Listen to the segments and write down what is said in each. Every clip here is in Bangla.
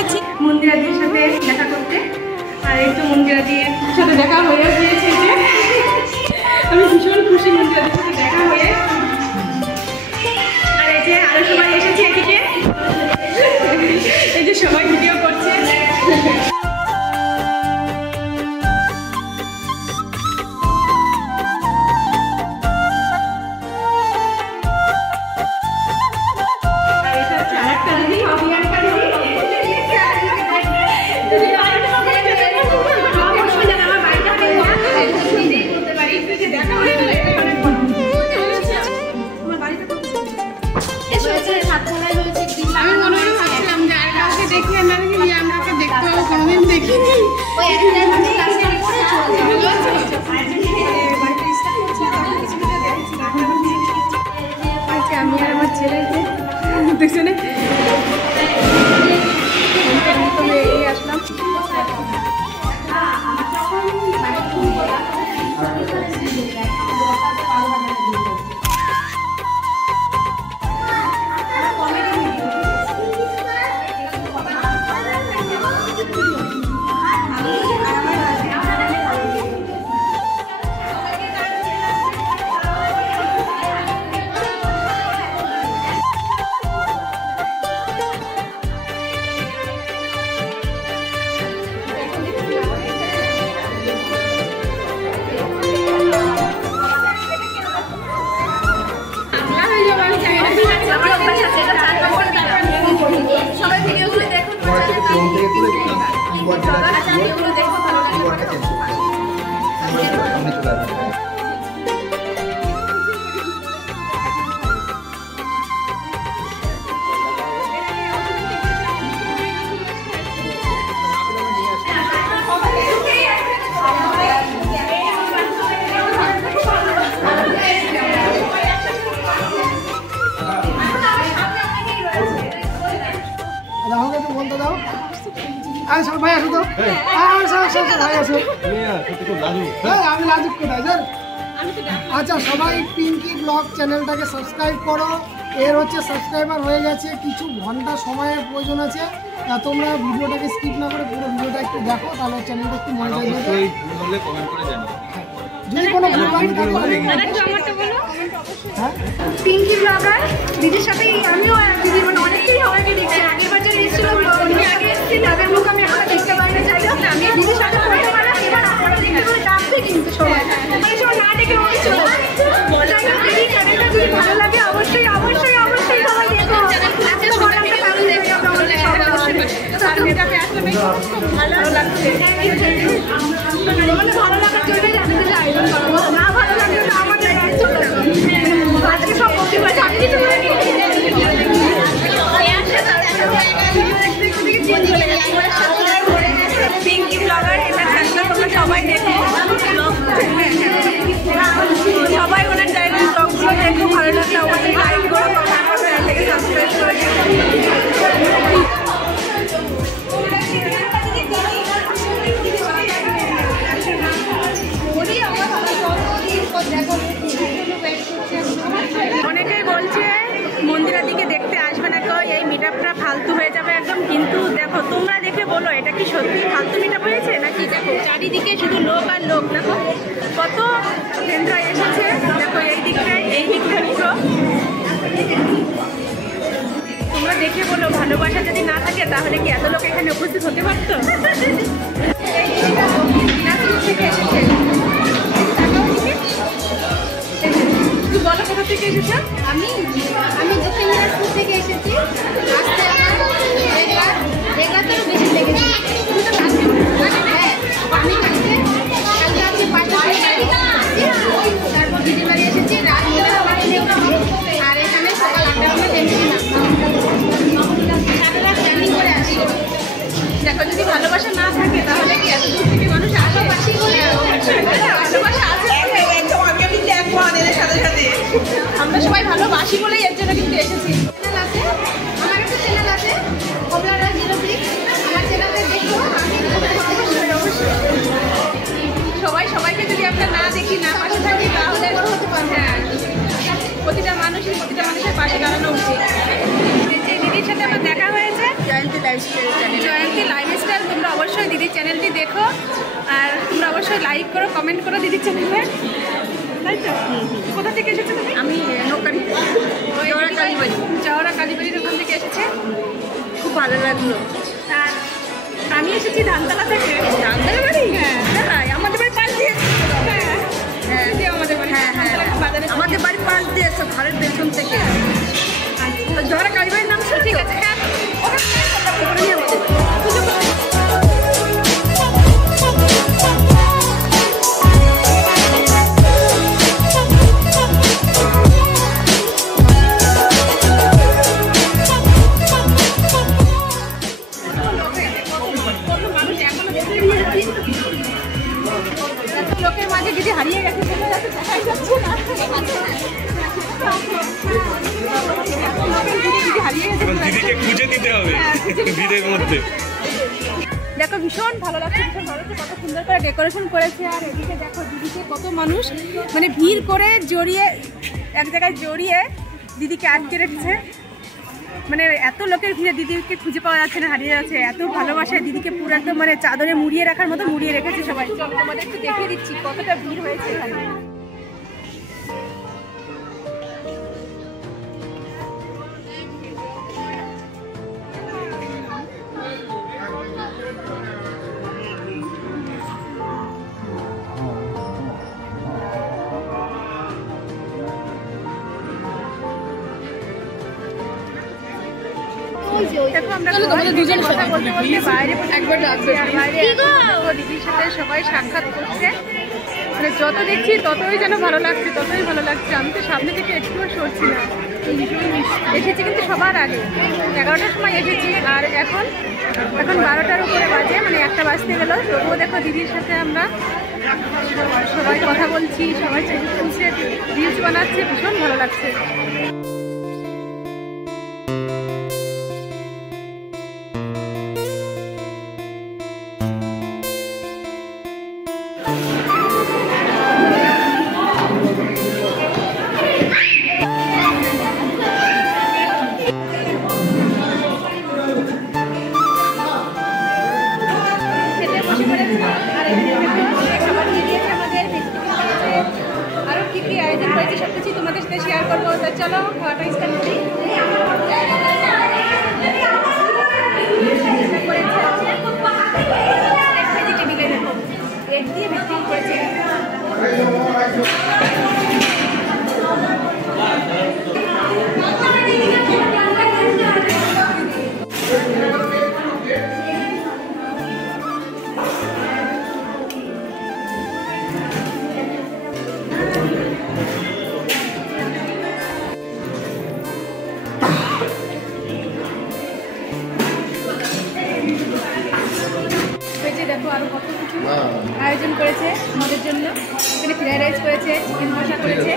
এসেছি মন্দিরাদির সাথে দেখা করতে। আর এই তো মন্দিরাদির সাথে দেখা হয়ে গিয়েছে, যে আমি ভীষণ খুশি মন্দিরাদির সাথে দেখা হয়ে। আর এই যে আরো সবাই এসেছে এদিকে, এই যে সবাই ভিডিও করছে। আমি আর আমার ছেলে দুজনে আসলাম। ভাই আসো তো, ভাই আসো। আমি লাজুক কোথায় জান। আচ্ছা সবাই পিঙ্কি ব্লগ চ্যানেলটাকে সাবস্ক্রাইব করো। এর হচ্ছে সাবস্ক্রাইবার হয়ে গেছে, কিছু ঘন্টা সময়ের প্রয়োজন আছে। তোমরা ভিডিওটাকে স্কিপ না করে পুরো ভিডিওটা একটু দেখো, তাহলে চ্যানেলটা একটু মনিটাইজ হবে। যদি কোনো ভুলভ্রান্তি থাকে পিঙ্কি ব্লগার দিদির সাথে আমিও দিদি মানে অনেকেই সবাইকে দেখছি। আগের বছর এসেছিল, আগে এসেছি, তাদের মুখ আমি এখন দেখতে পাই না, চাইলেও আমি দিদির সাথে পড়তে পারলাম। এবার আপনারা দেখতে করে ডাকবে কিন্তু সবাই না ডেকে ওই চলে যায়। দিদি চ্যানেলটা যদি ভালো লাগে অবশ্যই অবশ্যই অবশ্যই সবাই দেখো। ভালো লাগছে, ভালো লাগার জন্যই জানতে চাই, না ভালো লাগলে না আমার আজকে সব পিঙ্কি ব্লগার এটা চ্যানেলটা তোমরা সবাই দেখো, সবাই ওনার চ্যানেলের ব্লগগুলো দেখো। ভালো লাগলে অবশ্যই লাইক করো, কমেন্ট করো, এর থেকে সাবস্ক্রাইব করে অনেকেই বলছে মন্দিরাদিকে দেখতে আসবে না, কেউ এই মিটআপটা ফালতু হয়ে যাবে একদম। কিন্তু দেখো তোমরা দেখে বলো এটা কি সত্যি ফালতু মিটআপ হয়েছে নাকি? দেখো চারিদিকে শুধু লোক আর লোক, দেখো কত কেন্দ্র এসেছে। দেখো এই দিকটায়, এই দিকটা পুরো তোমরা দেখে বলো ভালোবাসা যদি না থাকে তাহলে কি এত লোক এখানে উপস্থিত হতে পারতো? বলো কোথা থেকে এসেছো? আমি দক্ষিণ দিনাজপুর থেকে এসেছি। আসতে এগারোটারও বেশি লেগেছে। হ্যাঁ আমি কালকে আজকে 5টা তারপর দিদির বাড়ি এসেছি, রাত 9টার বাড়ি দেখেছি। আর এখানে সকাল 8টার মধ্যে দেখেছিলাম। সারারাত জার্নি করে আসি। দেখো যদি ভালোবাসা না থাকে তাহলে কি এত দূর থেকে মানুষ আসে? ভালোবাসা আছে, আমরা সবাই ভালোবাসি বলেই এর জন্য কিন্তু এসেছি। চ্যানেল আছে, আমার একটা চ্যানেল আছে কমলারা 06, আমার চ্যানেলে দেখো। সবাই সবাইকে যদি আমরা না দেখি, না পাশে থাকি, তাহলে হতে পারবে। হ্যাঁ প্রতিটা মানুষের পাশে দাঁড়ানো উচিত। যে দিদির সাথে আমার দেখা হয়েছে জয়ন্তী লাইভ জয়ন্তী লাইফস্টাইল। তোমরা অবশ্যই দিদির চ্যানেলটি দেখো আর তোমরা অবশ্যই লাইক করো, কমেন্ট করো দিদির চ্যানেলে, তাই তো? কোথা থেকে এসেছো তুমি? আমি নোকারি চওড়া কালীবাড়ির ওখান থেকে এসেছে। খুব ভালো লাগলো। আর আমি এসেছি ধানতলা থেকে। ধানতলা বাড়ি? হ্যাঁ, আমাদের বাড়ি পাশ দিয়ে। হ্যাঁ, আমাদের বাড়ি। হ্যাঁ হ্যাঁ, আমাদের বাড়ি পাশ দিয়ে এসো, ঘরের পেছন থেকে। চওড়া কালীবাড়ির নাম শুনছো? ঠিক আছে, হ্যাঁ। লোকের মাঝে দিদি হারিয়ে গেছে, দেখাই যাচ্ছে না। দিদিকে খুঁজে দিতে হবে ভিড়ের মধ্যে। দেখো ভীষণ ভালো লাগছে, ভীষণ ভালো লাগছে, কত সুন্দর করে ডেকোরেশন করেছে। আর এদিকে দেখো দিদিকে কত মানুষ মানে ভিড় করে জড়িয়ে এক জায়গায় জড়িয়ে দিদিকে আটকে রেখেছে। মানে এত লোকের ভিড়ে দিদিকে খুঁজে পাওয়া যাচ্ছে না, হারিয়ে যাচ্ছে। এত ভালোবাসায় দিদিকে পুরো একদম মানে চাদরে মুড়িয়ে রাখার মতো মুড়িয়ে রেখেছে সবাই। চলো তোমাদের একটু দেখিয়ে দিচ্ছি কতটা ভিড় হয়েছে এখানে। দেখো আমরা দুজন কথা বলতে বলতে বাইরে একবার দিদির সাথে সবাই সাক্ষাৎ করছে। মানে যত দেখছি ততই যেন ভালো লাগছে, ততই ভালো লাগছে। আমি তো সামনে থেকে একটুও সরছি না। এসেছি কিন্তু সবার আগে 11টার সময় এসেছি, আর এখন 12টার উপরে বাজে, মানে 1টা বাজতে গেল। তবুও দেখো দিদির সাথে আমরা সবাই কথা বলছি, সবাই ছবি তুলছে, রিলস বানাচ্ছে, ভীষণ ভালো লাগছে। আরো কি কি আয়োজন করেছি সবকিছু তোমাদের সাথে শেয়ার করবো। চলো খাওয়াটা স্টার্ট করি। টেবিলে দেখো এগ দিয়ে ভেতরে করেছে। দেখো আরো কত কিছু আয়োজন করেছে আমাদের জন্য। এখানে ফ্রাইড রাইস করেছে, চিকেন কষা করেছে।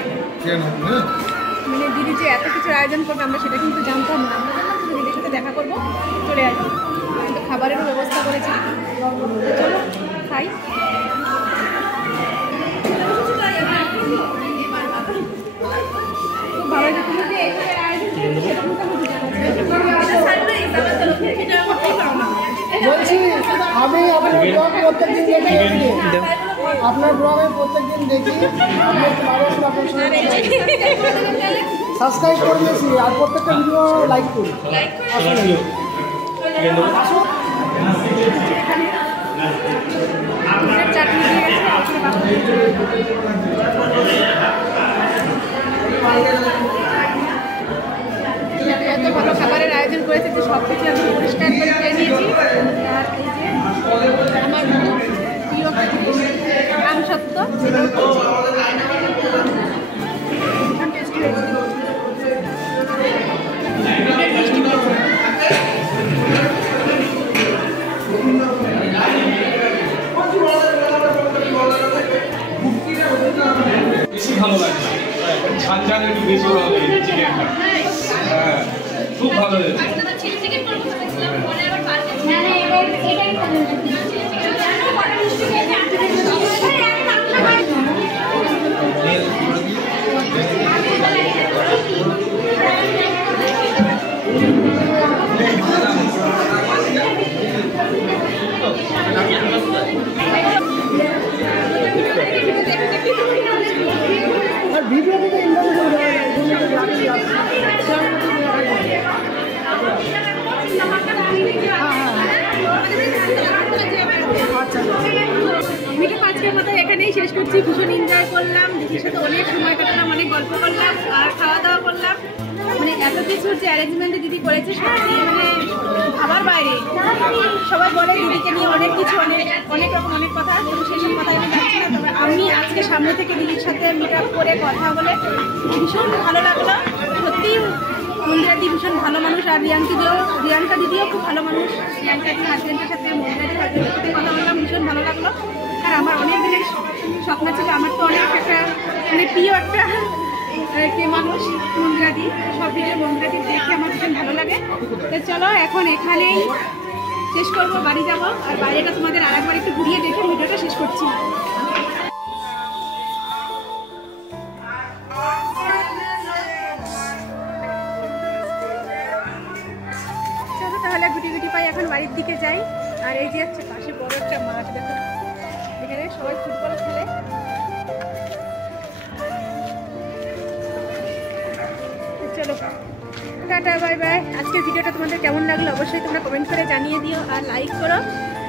মানে দিদি যে এত কিছু আয়োজন করবে আমরা সেটা কিন্তু জানতাম না। আমরা জানলাম শুধু দিদির সাথে দেখা করবো, চলে আসবো। কিন্তু খাবারেরও ব্যবস্থা করেছে। চলো খাই। খুব ভালো যে তুমি যে এইভাবে আয়োজন করেছো সেটা মোটামুটি বলছি আমি আপনার ব্লগ প্রত্যেকদিন দেখি, আপনার ব্লগ আমি প্রত্যেকদিন দেখি। আপনি একটু ভালোবাসুন, আপনার সঙ্গে সাবস্ক্রাইব করে দিয়েছি আর প্রত্যেকটা ভিডিও লাইক করি। চাটনি দিয়ে গেছে। এত ভালো খাবারের আয়োজন করেছে যে সব কিছু আমি পরিষ্কার করে খেয়ে নিয়েছি। আর এই যে আমার প্রিয় আম সত্য, সেটাও টেস্টি হয়েছে। বেশি ভালো লাগছে, ঝাল ঝাল একটু বেশি ভালো লাগে চিকেনটা। হ্যাঁ খুব ভালো হয়েছে। ভিডিও আজকের মতো এখানেই শেষ করছি। ভীষণ এনজয় করলাম, দিদির সাথে অনেক সময় কাটালাম, অনেক গল্প করলাম আর খাওয়া দাওয়া করলাম। মানে এত কিছুর যে অ্যারেঞ্জমেন্টে দিদি করেছে সত্যি মানে ভাবার বাইরে। সবাই বলে দিদিকে নিয়ে অনেক কিছু অনেক রকম অনেক কথা, কিন্তু সেই সব কথা আমি জানছি না। তবে আমি আজকে সামনে থেকে দিদির সাথে মিট আপ করে কথা বলে ভীষণ ভালো লাগলো। সত্যি মন্দিরা দি ভীষণ ভালো মানুষ, আর রিয়াঙ্কা দিদিও খুব ভালো মানুষ। রিয়াঙ্কা দিদির হাজবেন্ডের সাথে মন্দিরা দিদির হাজবেন্ডের সাথে কথা বললাম, ভীষণ ভালো লাগলো। আর আমার অনেক দিনের স্বপ্ন ছিল, আমার তো অনেক একটা মানে প্রিয় একটা মানুষ মন্দিরা দি। সব ভিডিও মন্দিরা দি দেখে আমার ভীষণ ভালো লাগে। তো চলো এখন এখানেই শেষ করবো, বাড়ি যাবো। আর বাইরেটা তোমাদের আরেকবার একটু ঘুরিয়ে দেখে ভিডিওটা শেষ করছি। চলো তাহলে গুটি গুটি পাই এখন বাড়ির দিকে যাই। আর এই যে হচ্ছে পাশে বড় একটা মাঠ, দেখো এখানে সবাই ফুটবল খেলে। চলো টাটা বাই বাই। আজকের ভিডিওটা তোমাদের কেমন লাগলো অবশ্যই তোমরা কমেন্ট করে জানিয়ে দিও আর লাইক করো।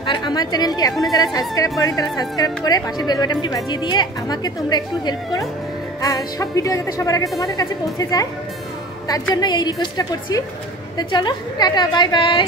আর আমার চ্যানেলটি এখনও যারা সাবস্ক্রাইব করেনি তারা সাবস্ক্রাইব করে পাশে বেল বাটনটি বাজিয়ে দিয়ে আমাকে তোমরা একটু হেল্প করো। আর সব ভিডিও যাতে সবার আগে তোমাদের কাছে পৌঁছে যায় তার জন্য এই রিকোয়েস্টটা করছি। তো চলো টাটা বাই বাই।